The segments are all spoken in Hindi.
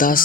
10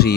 3